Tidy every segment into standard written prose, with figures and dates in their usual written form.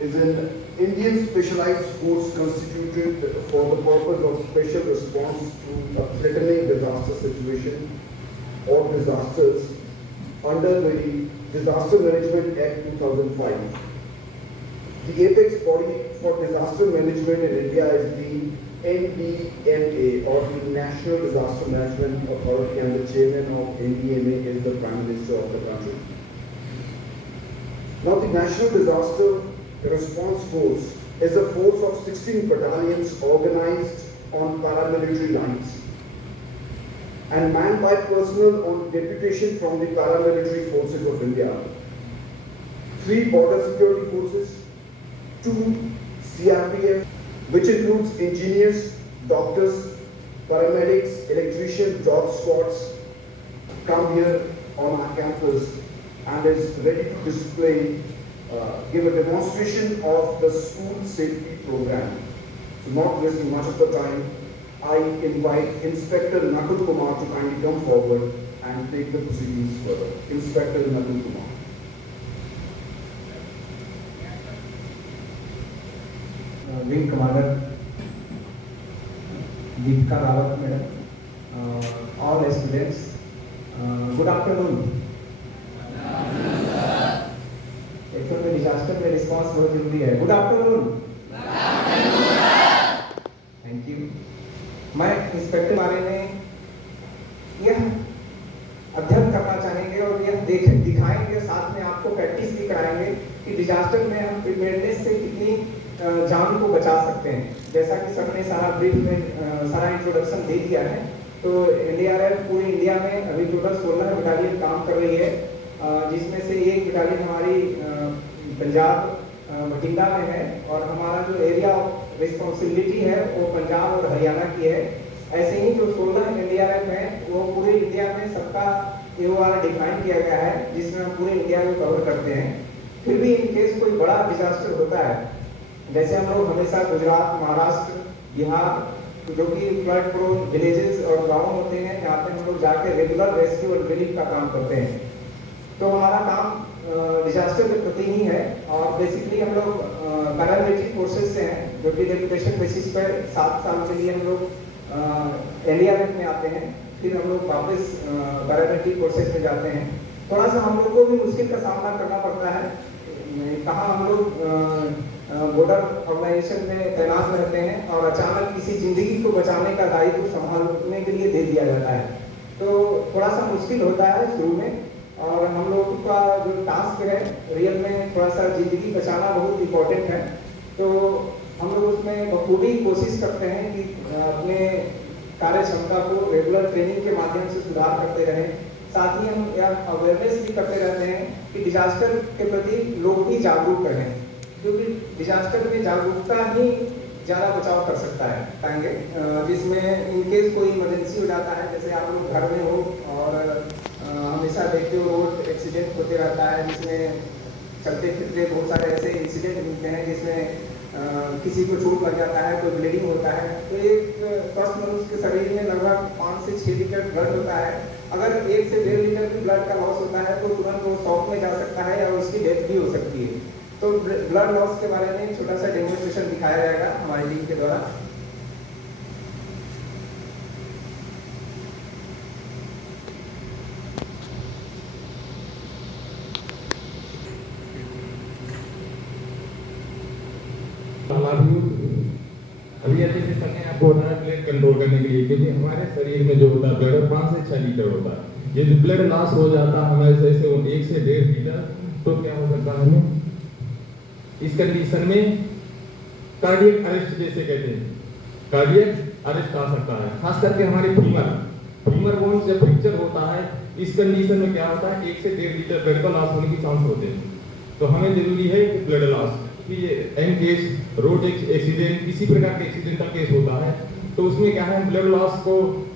is an Indian specialized force constituted for the purpose of special response to a threatening disaster situation or disasters under the Disaster Management Act 2005. The apex body for disaster management in India is the NDMA, or the National Disaster Management Authority, and the chairman of NDMA is the Prime Minister of the country. Now, the National Disaster Response Force is a force of 16 battalions organized on paramilitary lines and manned by personnel on deputation from the paramilitary forces of India, 3 border security forces, 2 CRPF, which includes engineers, doctors, paramedics, electricians, dog squads, come here on our campus and is ready to display, give a demonstration of the school safety program. So not wasting much of the time, I invite Inspector Nakul Kumar to kindly come forward and take the proceedings further. Inspector Nakul Kumar. Wing Commander Deepika Rawat Madam, all students, good afternoon. Actual में disaster में response बहुत जरूरी है. Good afternoon. Thank you. मैं inspector बारे में यह अध्ययन करना चाहेंगे और यह दिखाएंगे, साथ में आपको प्रैक्टिस भी कराएंगे कि डिजास्टर में हम प्रिपेयरनेस से कितनी जान को बचा सकते हैं. जैसा कि सर ने सारा ब्रीफ में सारा इंट्रोडक्शन दे दिया है, तो एनडीआरएफ पूरे इंडिया में अभी टोटल 16 बटालियन काम कर रही है, जिसमें से एक बटालियन हमारी पंजाब बठिंडा में है और हमारा जो एरिया ऑफ रिस्पॉन्सिबिलिटी है वो पंजाब और हरियाणा की है. ऐसे ही जो 16 एनडीआरएफ है वो पूरे इंडिया में सबका AOR डिफाइन किया गया है, जिसमें हम पूरे इंडिया को कवर करते हैं. फिर भी इन केस कोई बड़ा डिजास्टर होता है, जैसे हम लोग हमेशा गुजरात, महाराष्ट्र, बिहार जो कि फ्लड प्रोन विलेजेस और गाँव होते हैं, यहाँ पे हम लोग जाके रेगुलर रेस्क्यू और रिलीफ का काम करते हैं. तो हमारा काम डिजास्टर के प्रति ही है और बेसिकली हम लोग पैरामिलिट्री फोर्सेस से हैं, जो कि डेपुटेशन बेसिस पर 7 साल के लिए हम लोग एनडीआरएफ में आते हैं. फिर हम लोग वापस पैरामिलिट्री फोर्सेस में जाते हैं. थोड़ा सा हम लोग को भी मुश्किल का सामना करना पड़ता है. कहाँ हम लोग बॉर्डर ऑर्गेनाइजेशन में तैनात रहते हैं और अचानक किसी जिंदगी को बचाने का दायित्व संभालने के लिए दे दिया जाता है, तो थोड़ा सा मुश्किल होता है शुरू में. और हम लोग का जो टास्क है रियल में थोड़ा सा जिंदगी बचाना बहुत इम्पोर्टेंट है, तो हम लोग उसमें बखूबी कोशिश करते हैं कि अपने कार्य क्षमता को रेगुलर ट्रेनिंग के माध्यम से सुधार करते रहें. साथ ही हम यह अवेयरनेस भी करते रहते हैं कि डिजास्टर के प्रति लोग भी जागरूक रहें, क्योंकि डिजास्टर में जागरूकता ही ज़्यादा बचाव कर सकता है. पाएंगे जिसमें इनकेस कोई इमरजेंसी हो जाता है, जैसे आप लोग घर में हो और हमेशा देखते हो रोड एक्सीडेंट होते रहता है, जिसमें चलते फिरते बहुत सारे ऐसे इंसिडेंट मिलते हैं जिसमें किसी को चोट लग जाता है, कोई ब्लीडिंग होता है. तो एक स्वस्थ मनुष्य के शरीर में लगभग 5 से 6 लीटर ब्लड होता है. अगर 1 से 1.5 लीटर भी ब्लड का लॉस होता है तो तुरंत वो शॉक में जा सकता है और उसकी डेथ भी हो सकती है. तो ब्लड लॉस के बारे में छोटा सा डेमोन्स्ट्रेशन दिखाया जाएगा हमारी टीम के द्वारा. अभी अच्छे से सकें आपको होता है ब्लड कंट्रोल करने के लिए, क्योंकि हमारे शरीर में जो होता है ब्लड 5 से 6 लीटर होता है. ये जो ब्लड लॉस हो जाता है हमारे शरीर से 1 से 1.5 लीटर, तो क्या हो सकता है हमें इस कंडीशन में कार्डियक अरेस्ट जैसे कहते हैं, कार्डियक अरेस्ट आ सकता है. खास करके हमारे फीमर बोन्स जब फ्रैक्चर होता है, इस कंडीशन में क्या होता है 1 से 1.5 लीटर ब्लड का लॉस होने के चांस होते हैं. तो हमें जरूरी है कि ब्लड लॉस कि एन केस रोड एक्सीडेंट, किसी प्रकार के एक्सीडेंट का केस होता है, तो उसमें क्या है ब्लड लॉस को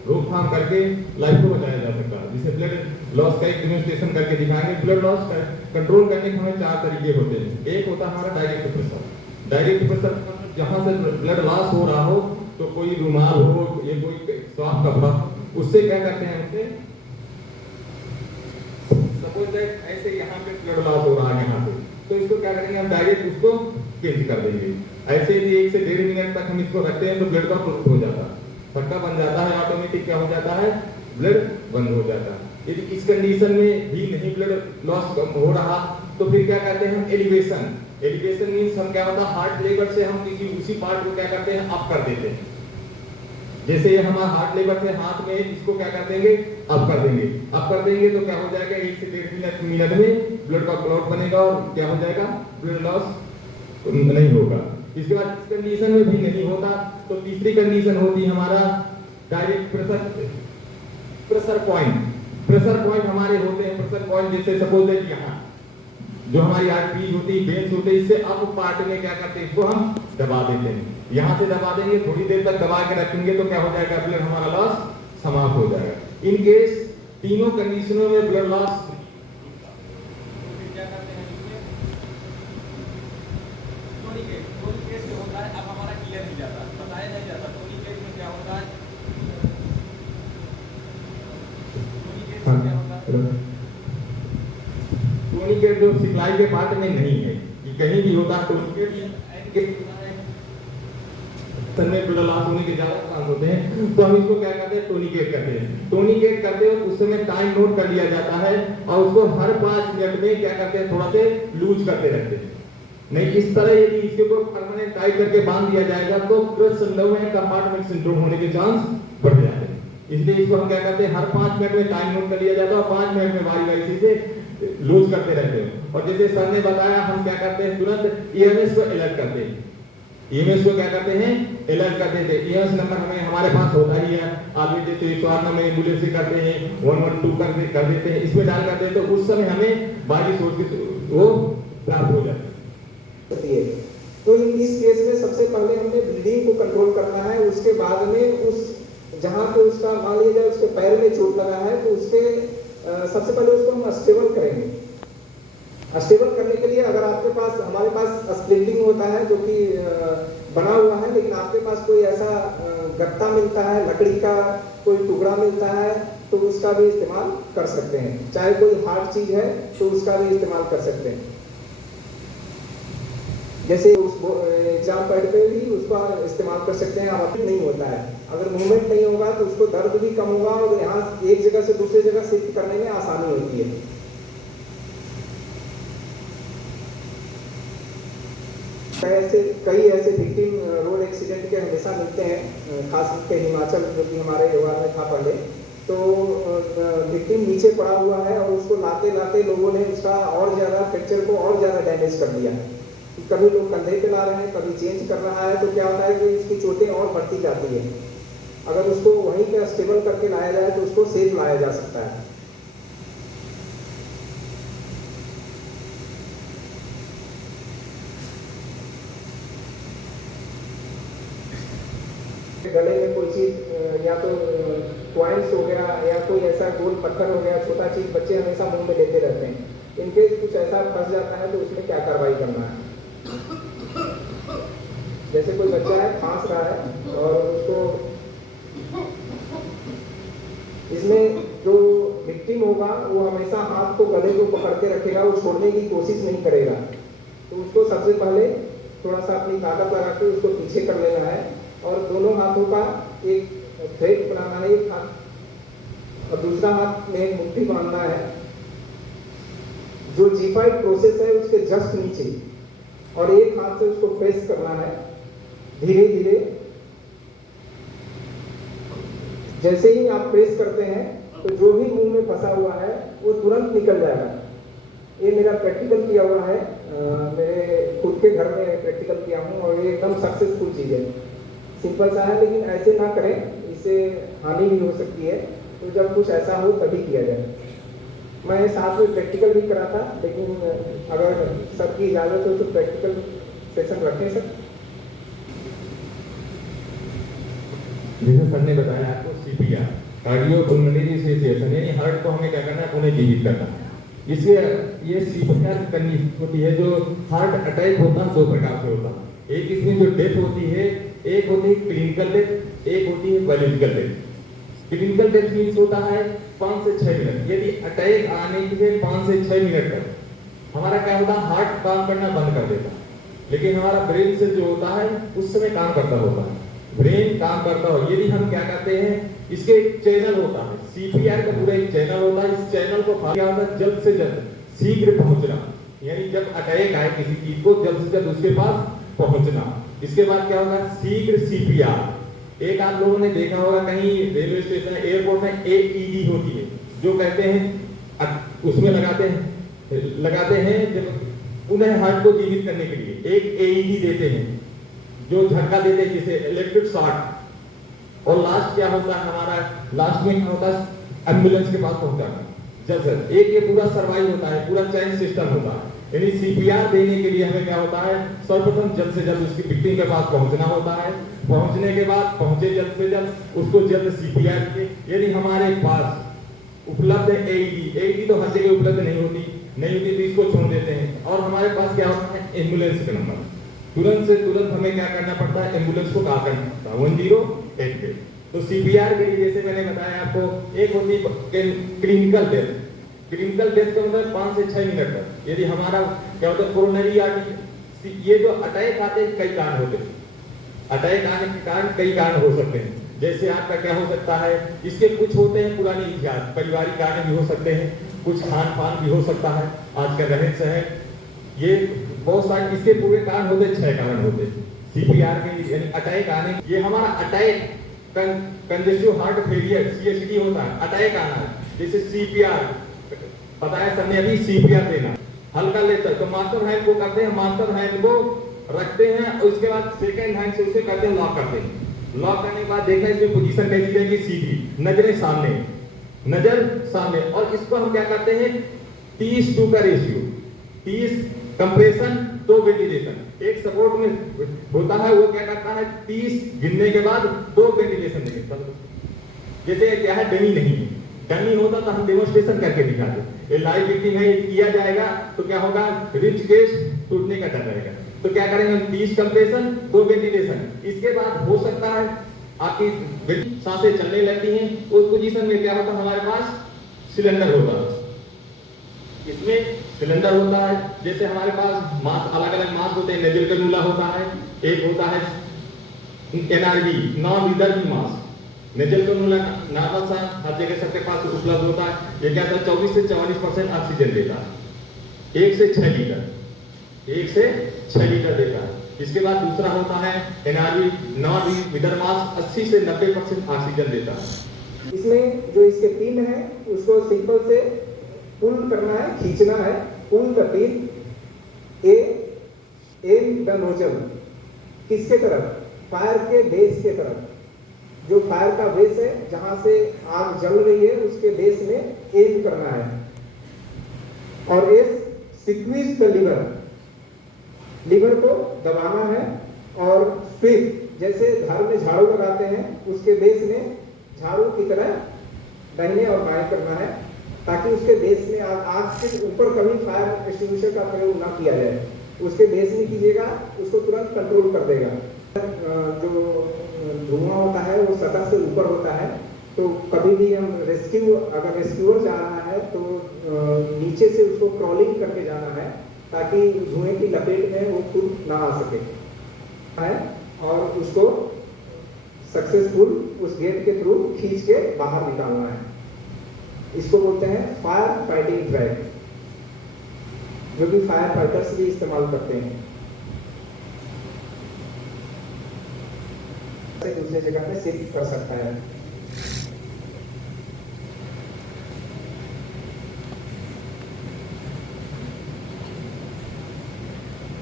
रोकथाम करके लाइफ को बचाया जा सकता है. जिसे ब्लड लॉस का एक डेमोन्स्ट्रेशन करके दिखाएंगे. ब्लड लॉस कंट्रोल करने के हमें 4 तरीके होते हैं. एक होता है हमारा डायरेक्ट प्रेशर. डायरेक्ट प्रेशर जहाँ से ब्लड लॉस हो रहा हो, तो कोई रुमाल हो या कोई सॉफ्ट कपड़ा, उससे क्या करते हैं, उससे सपोज दैट ऐसे यहाँ पे ब्लड लॉस हो रहा है यहाँ पे, तो इसको क्या करेंगे हम डायरेक्ट उसको चेंज कर देंगे। ऐसे यदि 1 से 1.5 मिनट तक हम इसको रखते हैं तो ब्लड का फ्लो हो जाता है, थक्का बन जाता है, ऑटोमेटिक क्या हो जाता है, ब्लड बंद हो जाता है। यदि इस कंडीशन में भी नहीं ब्लड लॉस हो रहा तो फिर क्या कहते हैं हम एलिवेशन। एलिवेशन मींस हम क्या होता है हार्ट लेवल से हम किसी उसी पार्ट को क्या करते हैं अप कर देते हैं। जैसे ये हमारा हार्ट लेवल से हाथ में इसको क्या कर देंगे अप कर देंगे। अप कर देंगे तो क्या हो जाएगा 1 से 1.5 मिनट में ब्लड का क्लॉट बनेगा और क्या हो जाएगा ब्लड लॉस नहीं होगा। इसके बाद इस कंडीशन में भी नहीं होता तो तीसरी कंडीशन होती है हमारा direct pressure point. Pressure point हमारे होते हैं प्रेशर पॉइंट जैसे सपोज दैट यहाँ जो हमारी आर्टरीज होती है वेन्स होते हैं इससे अप पार्ट में क्या करते हैं इसको हम दबा देते हैं। यहाँ से दबा देंगे थोड़ी देर तक दबा के रखेंगे तो क्या हो जाएगा ब्लड हमारा लॉस समाप्त हो जाएगा। इन केस तीनों कंडीशनों में ब्लड लॉस टोनिकेट जो सिप्लाई के पार्ट में नहीं है कि कहीं भी होता है टोनिकेट में ब्लड लॉस होने के ज्यादा चांस होते हैं तो हम इसको क्या करते हैं टोनिकेट करते हैं। टोनिकेट करते हैं उस समय टाइम नोट कर लिया जाता है और उसको हर 5 मिनट में क्या करते हैं थोड़ा से लूज करते रहते हैं। नहीं इस तरह यदि इसके को परमानेंट टाइट करके बांध दिया जाएगा तो क्रश सिंड्रोम कंपार्टमेंट सिंड्रोम होने के चांस बढ़ जाते हैं। इसलिए इसको हम क्या करते हैं हर 5 मिनट में टाइम नोट कर लिया जाता है और 5 मिनट में बारी बारी से लूज करते रहते हैं। और जैसे सर ने बताया हम क्या करते हैं तुरंत ईएमएस को अलर्ट करते हैं। ईएमएस को क्या करते हैं अलर्ट कर देते हैं। ईएमएस नंबर हमें हमारे पास होता ही है आदमी जैसे 108 में एम्बुलेंस से करते हैं 112 कर देते हैं इसमें डाल करते हैं तो उस समय हमें बारी सोच के वो प्राप्त हो जाती है। तो इस केस में सबसे पहले हमें ब्लीडिंग को कंट्रोल करना है। उसके बाद में उस जहाँ पे उसका मान लिया जाए उसके पैर में चोट लगा है तो उसके सबसे पहले उसको हम स्टेबल करेंगे। स्टेबल करने के लिए अगर आपके पास हमारे पास स्प्लिंटिंग होता है जो कि बना हुआ है लेकिन आपके पास कोई ऐसा गत्ता मिलता है लकड़ी का कोई टुकड़ा मिलता है तो उसका भी इस्तेमाल कर सकते हैं। चाहे कोई हार्ड चीज है तो उसका भी इस्तेमाल कर सकते हैं। जैसे उस एग्जाम पैड पे भी उसका इस्तेमाल कर सकते हैं। अब नहीं होता है अगर मूवमेंट नहीं होगा तो उसको दर्द भी कम होगा और यहाँ एक जगह से दूसरी जगह शिफ्ट करने में आसानी होती है। ऐसे कई ऐसे विक्टिम रोड एक्सीडेंट के हमेशा मिलते हैं खास करके हिमाचल जो कि हमारे व्यवहार में था पहले। तो विक्टिम नीचे पड़ा हुआ है और उसको लाते लाते लोगों ने उसका और ज़्यादा फ्रैक्चर को और ज़्यादा डैमेज कर दिया। कभी लोग कंधे पे ला रहे हैं कभी चेंज कर रहा है तो क्या होता है कि इसकी चोटें और बढ़ती जाती है। अगर उसको वहीं पे स्टेबल करके लाया जाए तो उसको सेफ लाया जा सकता है। गले में कोई चीज या तो क्वाइंस हो गया या कोई ऐसा गोल पत्थर हो गया छोटा चीज बच्चे हमेशा मुंह में लेते रहते हैं। इनकेस कुछ ऐसा फंस जाता है तो उसमें क्या कार्रवाई करना है। जैसे कोई बच्चा है फांस रहा है और उसको इसमें जो विक्टिम होगा वो हमेशा हाथ को गले को पकड़ के रखेगा वो छोड़ने की कोशिश नहीं करेगा। तो उसको सबसे पहले थोड़ा सा अपनी ताकत लगा के उसको पीछे कर लेना है और दोनों हाथों का एक थ्रेड बनाना है एक हाथ और दूसरा हाथ में एक मुट्ठी बांधना है जो G5 प्रोसेस है उसके जस्ट नीचे और एक हाथ से उसको प्रेस करना है धीरे धीरे। जैसे ही आप प्रेस करते हैं तो जो भी मुंह में फंसा हुआ है वो तुरंत निकल जाएगा। ये मेरा प्रैक्टिकल किया हुआ है मेरे खुद के घर में प्रैक्टिकल किया हूँ और ये एकदम सक्सेसफुल चीज़ है। सिंपल सा है लेकिन ऐसे ना करें इससे हानि भी हो सकती है। तो जब कुछ ऐसा हो तभी किया जाए। मैं साथ में प्रैक्टिकल भी करा था लेकिन अगर सबकी इजाज़त हो तो प्रैक्टिकल सेशन रखें सर। जैसे सर ने बताया आपको CPR कार्डियोपल्मोनरी रिससिटेशन यानी हार्ट को हमें क्या करना है पुनः जीवित करना। इसलिए ये CPR करनी होती है। जो हार्ट अटैक होता है 2 प्रकार से होता है। एक इसमें जो डेथ होती है एक होती है क्लिनिकल डेथ एक होती है biological death. Clinical death means होता है 5 से 6 मिनट। यदि अटैक आने के 5 से 6 मिनट तक हमारा क्या होता है हार्ट काम करना बंद कर देता है। लेकिन हमारा ब्रेन सेल जो होता है उस समय काम करता होता है, ब्रेन काम करता हो। यदि हम क्या करते हैं, इसके एक चैनल होता है, सीपीआर का पूरा एक चैनल होता है। इस चैनल को क्या होता है, जल्द से जल्द शीघ्र पहुंचना, यानी जब अटैक आए किसी चीज को जल्द से जल्द उसके पास पहुंचना। इसके बाद क्या होगा, शीघ्र सीपीआर। एक आप लोगों ने देखा होगा कहीं रेलवे स्टेशन एयरपोर्ट में एईडी होती है, जो कहते हैं उसमें लगाते हैं जब उन्हें हार्ट को जीवित करने के लिए एक एईडी देते हैं, जो झटका देते हैं जिसे इलेक्ट्रिक शॉक। और लास्ट क्या होता है हमारा, लास्ट में क्या होता है, एम्बुलेंस के पास पहुंचाना। जब एक ये पूरा सर्वाइव होता है, पूरा चेन सिस्टम होता है। यानी सीपीआर देने के लिए हमें क्या होता है, सर्वप्रथम जल्द से जल्द उसकी विक्टिम के पास पहुंचना होता है। पहुंचने के बाद पहुंचे जल्द से जल्द उसको जल्द सीपीआर के। यदि हमारे पास उपलब्ध है एईडी तो हर जगह उपलब्ध नहीं होती तो इसको छोड़ देते हैं। और हमारे पास क्या होता है, एम्बुलेंस का नंबर। तुरंत से तुरंत हमें क्या करना पड़ता है, एम्बुलेंस को कॉल करना पड़ता है 1088 पे। तो सीपीआर के लिए जैसे मैंने बताया आपको, एक होती है क्लिनिकल डेथ। क्लिनिकल डेथ का मतलब 5 से 6 मिनट तक। यदि हमारा क्या होता है, कोरोनरी आर्टरी, ये जो अटैक आते हैं कई कारण होते हैं, अटैक आने के कारण कई कारण हो सकते हैं। जैसे आपका क्या हो सकता है, इसके कुछ होते हैं पुरानी इतिहास, पारिवारिक कारण भी हो सकते हैं, कुछ खान पान भी हो सकता है, आज का रहन सहन, ये बहुत सारे इसके पूरे कारण होते हैं, 6 कारण होते हैं सीपीआर के। यानी अटैक आने, ये हमारा attack congestive heart failure CHD होता है, अटैक आना है। जैसे सीपीआर बताया सबने अभी, सीपीआर देना हल्का लेता है तो मास्टर हैंड को करते हैं, मास्टर हैंड को रखते हैं और उसके बाद सेकंड हैंड से उसे करते हैं, लॉक करते हैं। लॉक करने के बाद देखना इसमें पोजीशन कैसी रहेगी, सीधी, नजरें सामने, नजर सामने। और इसको हम क्या करते हैं, 30:2 का रेशियो, 30 कंप्रेशन 2 वेंटिलेशन। एक सपोर्ट में होता है वो क्या करता है, 30 गिनने के बाद 2 वेंटिलेशन देंगे। जैसे क्या है, डमी नहीं है, डमी होता तो हम डेमोन्स्ट्रेशन करके दिखाते। ये लाइव विक्टिम है, किया जाएगा तो क्या होगा, रिच केस टूटने का डर रहेगा। तो क्या करेंगे हम, 30 कंप्रेशन 2 वेंटिलेशन। इसके बाद हो सकता है आपकी सांसें चलने लगती हैं, उस पोजीशन में क्या होता है, हमारे पास सिलेंडर होता है। इसमें सिलेंडर होता है, जैसे हमारे पास मास्क, अलग अलग मास्क होते हैं, नेजल कैनुला होता है, एक होता है NRV, non lethal mask. Nasal cannula normal सा हर जगह सबके पास उपलब्ध होता है। ये क्या होता है, 24 से 44% ऑक्सीजन देता है, 1 से 6 लीटर, 1 से 6 लीटर देता है। इसके बाद दूसरा होता है एनआरवी, नॉन लीथल मास्क, 80 से 90% ऑक्सीजन देता है। इसमें जो इसके पिन है उसको सिंपल से पुल करना है, खींचना है। Pull the pin, aim the nozzle, किसके तरफ, फायर के बेस के तरफ। जो फायर का बेस है, जहां से आग जल रही है उसके बेस में एम करना है। और S, squeeze the lever, lever को दबाना है। और स्वीप, जैसे घर में झाड़ू लगाते हैं उसके बेस में झाड़ू की तरह दाहिने और बाएं करना है, ताकि उसके बेस में आग के ऊपर कभी फायर एक्सटिंग्विशर का प्रयोग ना किया जाए। उसके बेस में कीजिएगा, उसको तुरंत कंट्रोल कर देगा। जो धुआं होता है वो सतह से ऊपर होता है, तो कभी भी हम अगर रेस्क्यूअर जा रहा है तो नीचे से उसको क्रॉलिंग करके जाना है, ताकि धुएं की लपेट में वो खुद ना आ सके है। और उसको सक्सेसफुल उस गेट के थ्रू खींच के बाहर निकालना है। इसको बोलते हैं फायर फाइटिंग ट्रैक, जो कि फायर फाइटर्स भी इस्तेमाल करते हैं। दूसरे जगह पे शिफ्ट कर सकता है।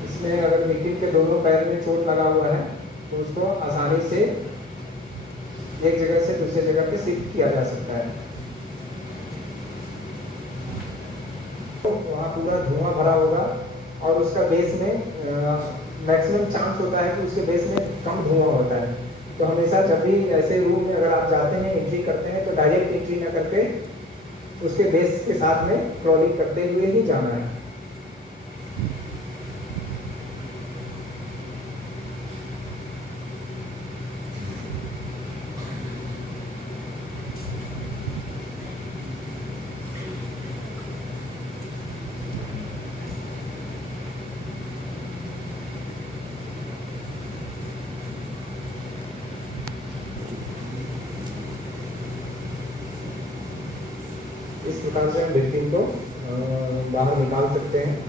इसमें अगर विक्टिम के दोनों पैर में चोट लगा हुआ है तो उसको आसानी से एक जगह से दूसरे जगह पे शिफ्ट किया जा सकता है। तो वहाँ पूरा धुआं भरा होगा और उसका बेस में मैक्सिमम चांस होता है कि उसके बेस में कम धुआं होता है। तो हमेशा जब भी ऐसे रूम में अगर आप जाते हैं, एंट्री करते हैं, तो डायरेक्ट एंट्री न करके उसके बेस के साथ में क्रॉलिंग करते हुए ही जाना है। इस प्रकार से हम विक्टिम को बाहर निकाल सकते हैं।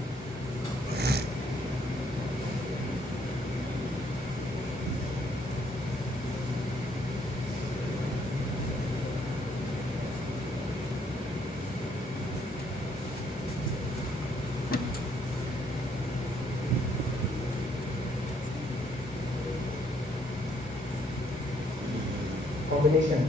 कॉम्बिनेशन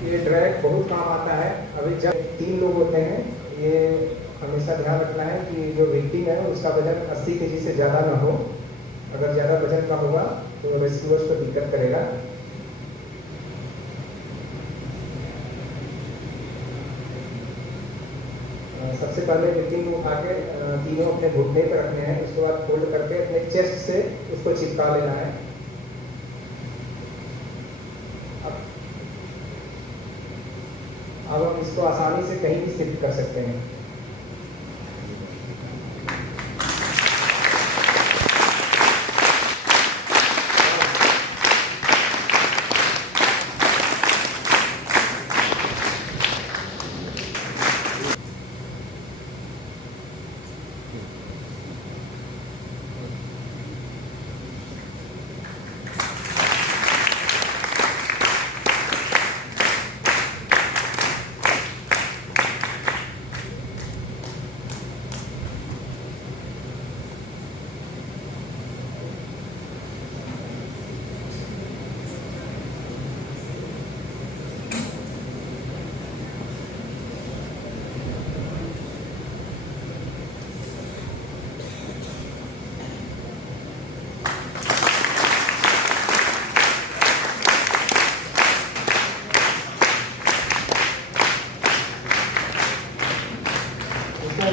ये ड्रैग बहुत काम आता है। अभी जब 3 लोग होते हैं, ये हमेशा ध्यान रखना है कि जो विक्टिम है उसका वजन 80 केजी से ज़्यादा ना हो। अगर ज़्यादा वजन का होगा तो रेस्क्यूअर्स को दिक्कत करेगा। सबसे पहले विक्टिम को उठा के तीनों अपने घुटने पर रखने हैं, उसके बाद फोल्ड करके अपने चेस्ट से उसको चिपका लेना है। अब हम इसको आसानी से कहीं भी शिफ्ट कर सकते हैं।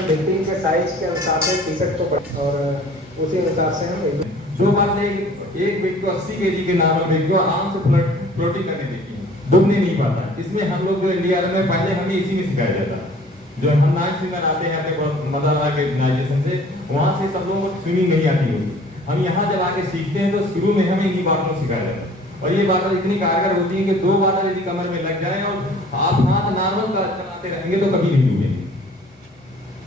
विक्टिम के साइज के अनुसार से टी-शर्ट को और उसी अनुसार से हम जो बात है एक व्यक्ति को 80 केजी के नॉर्मल व्यक्ति को आराम से फ्लोटिंग करने देती है, डूबने नहीं पाता। इसमें हम लोग जो इंडिया में पहले हमें इसी में सिखाया जाता, जो हम नाइट स्विमर आते हैं अपने बहुत मजा आके ऑर्गेनाइजेशन से, वहाँ से सब लोगों को स्विमिंग नहीं आती होगी। हम यहाँ जब आके सीखते हैं तो शुरू में हमें इन्हीं बातों को सिखाया जाता है। और ये बातें इतनी कारगर होती है कि 2 बातें यदि कमर में लग जाए और आप हाथ नॉर्मल चलाते रहेंगे तो कभी नहीं डूबेंगे।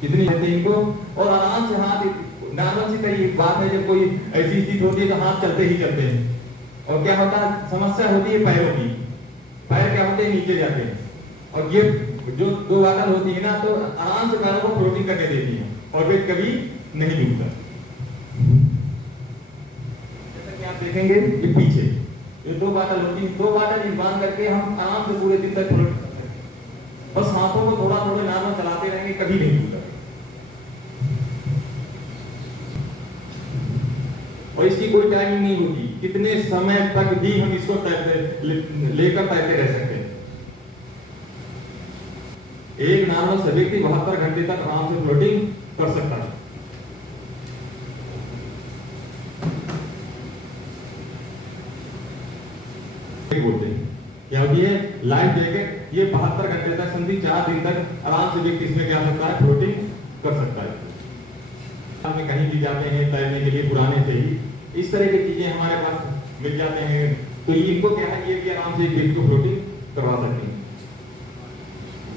कितनी रहते इनको, और आराम से हाथ नॉर्मल सी कई बात है, जब कोई ऐसी स्थिति होती है तो हाथ चलते ही चलते हैं। और क्या होता है, समस्या होती है पैरों की। पैर क्या होते हैं, नीचे जाते हैं। और ये जो 2 बातें होती है ना, तो आराम से पैरों को फ्लोटिंग करने देती है और वे कभी नहीं डूबता। जैसा कि आप देखेंगे ये पीछे ये 2 बातें होती है, 2 बातें बांध करके हम आराम से पूरे दिन तक फ्लोट करते हैं। बस हाथों को थोड़ा थोड़ा नॉर्मल चलाते रहेंगे, कभी नहीं डूबता। और इसकी कोई टाइमिंग नहीं होती, कितने समय तक भी हम इसको लेकर तैरते रह सकते हैं। एक नॉर्मल से व्यक्ति 72 घंटे तक आराम से फ्लोटिंग कर सकता है। बोलते हैं क्या ये लाइफ जैकेट, ये 72 घंटे तक समझी 4 दिन तक आराम से व्यक्ति इसमें क्या सकता है, फ्लोटिंग कर सकता है। हम कहीं भी जाते हैं तैरने के लिए, पुराने से ही इस तरह की चीजें हमारे पास मिल जाते हैं, तो इनको क्या है, ये भी आराम से व्यक्ति को फ्लोटिंग करवा सकते हैं।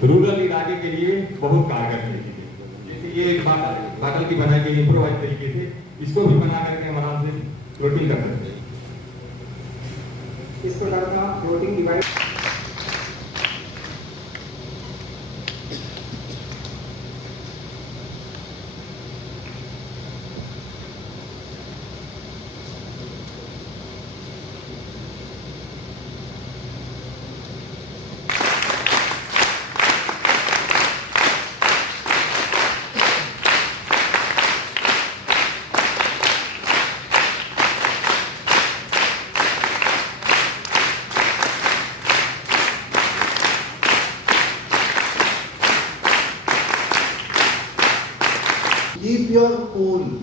रूरल इलाके के लिए बहुत कारगर है चीजें। जैसे ये एक बाटल की बनाई गई इम्प्रोवाइज तरीके से, इसको भी बना करके हम आराम से फ्लोटिंग कर सकते हैं। इस प्रकार का floating device your cool,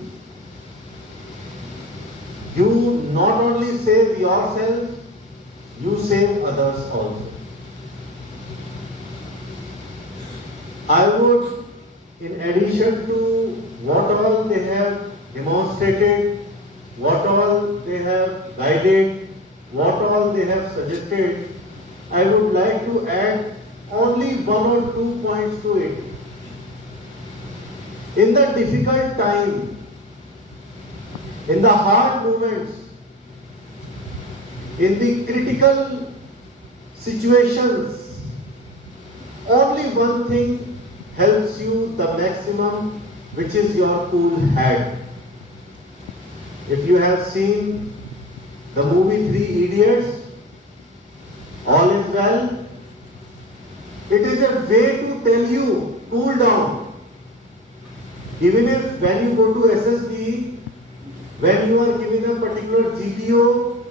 you not only save yourself, you save others also. I would, in addition to what all they have demonstrated, what all they have guided, what all they have suggested, I would like to add only 1 or 2 points to it. In the difficult time, in the hard moments, in the critical situations, only one thing helps you the maximum, which is your cool head. If you have seen the movie Three Idiots, all is well. It is a way to tell you, cool down. Even if when you go to SSB, when you are given a particular GPO,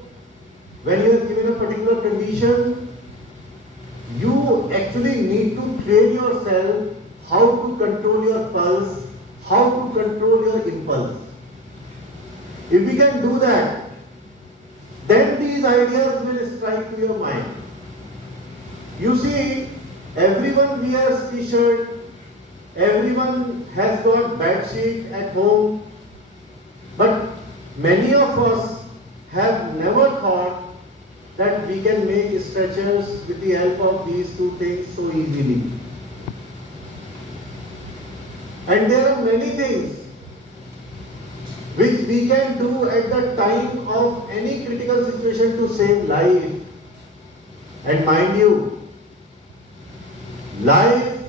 when you are given a particular condition, you actually need to train yourself how to control your pulse, how to control your impulse. If we can do that, then these ideas will strike to your mind. You see, everyone wears t-shirt, everyone has got bed sheet at home, but many of us have never thought that we can make stretchers with the help of these two things so easily. And there are many things which we can do at the time of any critical situation to save life. And mind you, life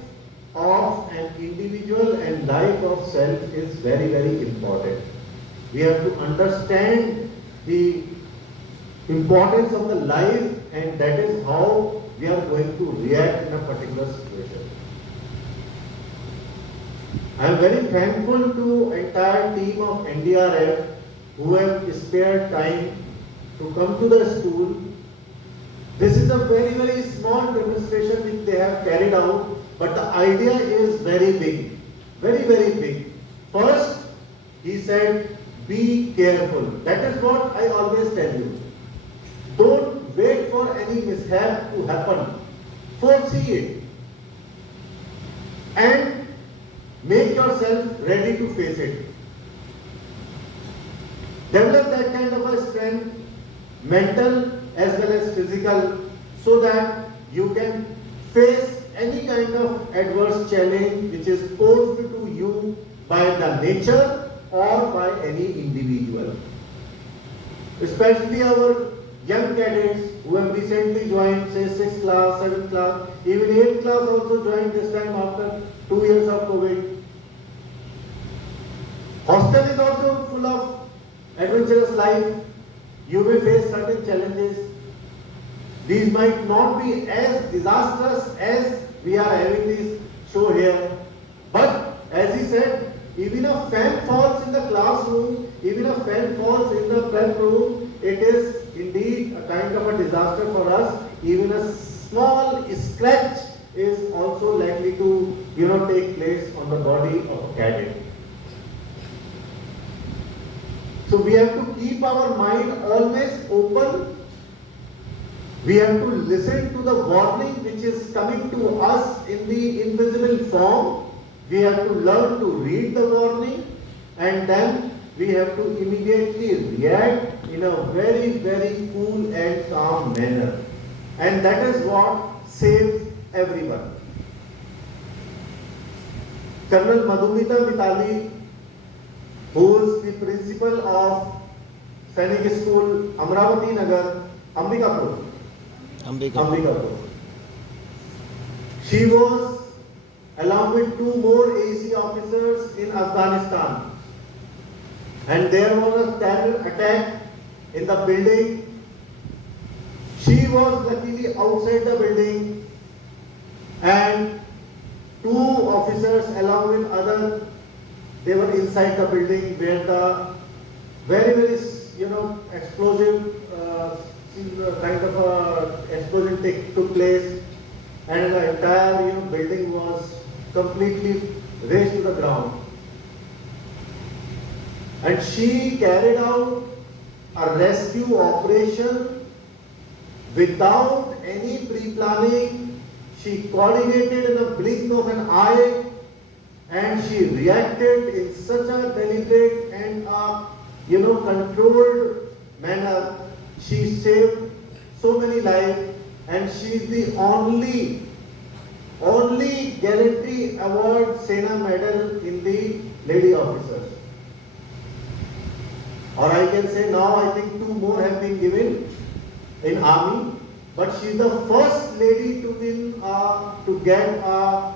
of an individual and life of self is very, very important. We have to understand the importance of the life, and that is how we are going to react in a particular situation. I am very thankful to entire team of NDRF who have spared time to come to the school. This is a very, very small demonstration which they have carried out, but the idea is very big, very, very big. First, he said, be careful. That is what I always tell you. Don't wait for any mishap to happen. Foresee it. And make yourself ready to face it. Develop that kind of a strength, mental as well as physical, so that you can face any kind of adverse challenge which is posed to you by the nature or by any individual. Especially our young cadets who have recently joined, say 6th class, 7th class, even 8th class also joined this time after 2 years of COVID. Hostel is also full of adventurous life. You may face certain challenges. These might not be as disastrous as we are having this show here. But as he said, even a fan falls in the classroom, even a fan falls in the prep room, it is indeed a kind of a disaster for us. Even a small scratch is also likely to, take place on the body of a cadet. So we have to keep our mind always open. We have to listen to the warning which is coming to us in the invisible form. We have to learn to read the warning, and then we have to immediately react in a very, very cool and calm manner. And that is what saves everyone. Colonel Madhumita Mitali, who is the principal of Sainik School, Amravati Nagar, Ambikapur. She was along with 2 more AC officers in Afghanistan. And there was a terror attack in the building. She was luckily outside the building, and 2 officers along with others, they were inside the building where the very, very, explosive kind of a explosion took place, and the entire building was completely razed to the ground. and she carried out a rescue operation without any pre-planning. She coordinated in a blink of an eye, and she reacted in such a deliberate and controlled manner. She saved so many lives, and she is the only Gallantry Award Sena Medal in the lady officers. Or I can say now I think 2 more have been given in army, but she is the first lady to win to get a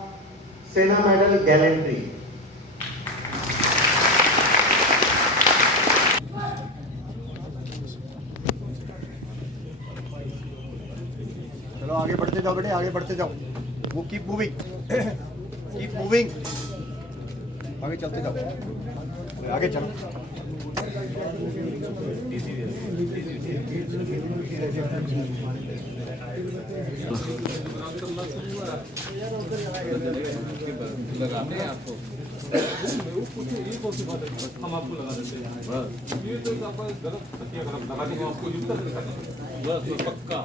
Sena Medal Gallantry. चलो आगे बढ़ते जाओ बेटे, आगे बढ़ते जाओ। वो keep moving, keep moving, आगे चलते जाओ, आगे चलो। लगाते हैं आपको, हम आपको लगा देते हैं। ये तो आप गलत लगा देंगे, आपको बस पक्का।